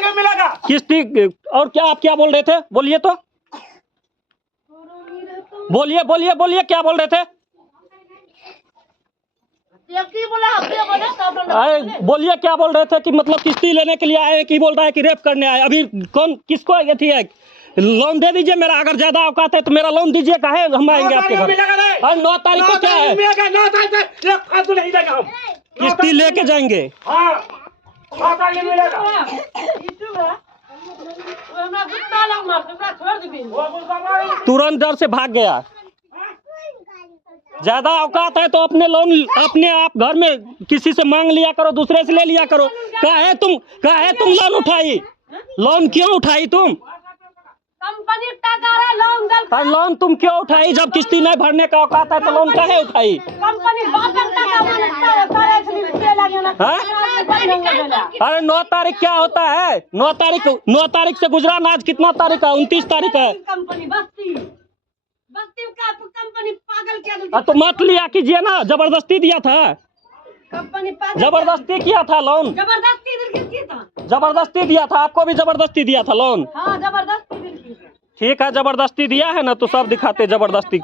आगे मिलेगा किस्ती। और क्या आप क्या बोल रहे थे, बोलिए तो, बोलिए बोलिए बोलिए, क्या बोल रहे थे? अरे बोलिए क्या बोल रहे थे कि मतलब किस्ती लेने के लिए आए कि बोल रहा है कि रेप करने आए? अभी कौन किसको ये थी है? लोन दे दीजिए मेरा, अगर ज्यादा औकात है तो मेरा लोन दीजिए, कहे हम आएंगे आपके घर। और 9 तारीख को क्या है? 9 तारीख से एक फालतू नहीं देगा हम, किस्ती लेके जाएंगे। हाँ 9 तारीख मिलेगा। तुरंत डर से भाग गया। ज्यादा औकात है तो अपने लोन अपने आप घर में किसी से मांग लिया करो, दूसरे से ले लिया करो। काहे तुम लोन उठाई? लोन क्यों उठाई तुम? कंपनी लोन लोन तुम क्यों उठाई? जब किस्ती नहीं भरने का औकात है तो लोन काहे उठाई? कंपनी अरे 9 तारीख क्या होता है? 9 तारीख से गुजरा ना, आज कितना तारीख है? 29 तारीख है। कंपनी बस्ती का कंपनी पागल क्या? तो मत लिया कीजिए ना, जबरदस्ती दिया था। कंपनी जबरदस्ती किया था लोन, जबरदस्ती दिया था, आपको भी जबरदस्ती दिया था लोन। हाँ जबरदस्ती। ठीक है, जबरदस्ती दिया है ना तो सब दिखाते जबरदस्ती।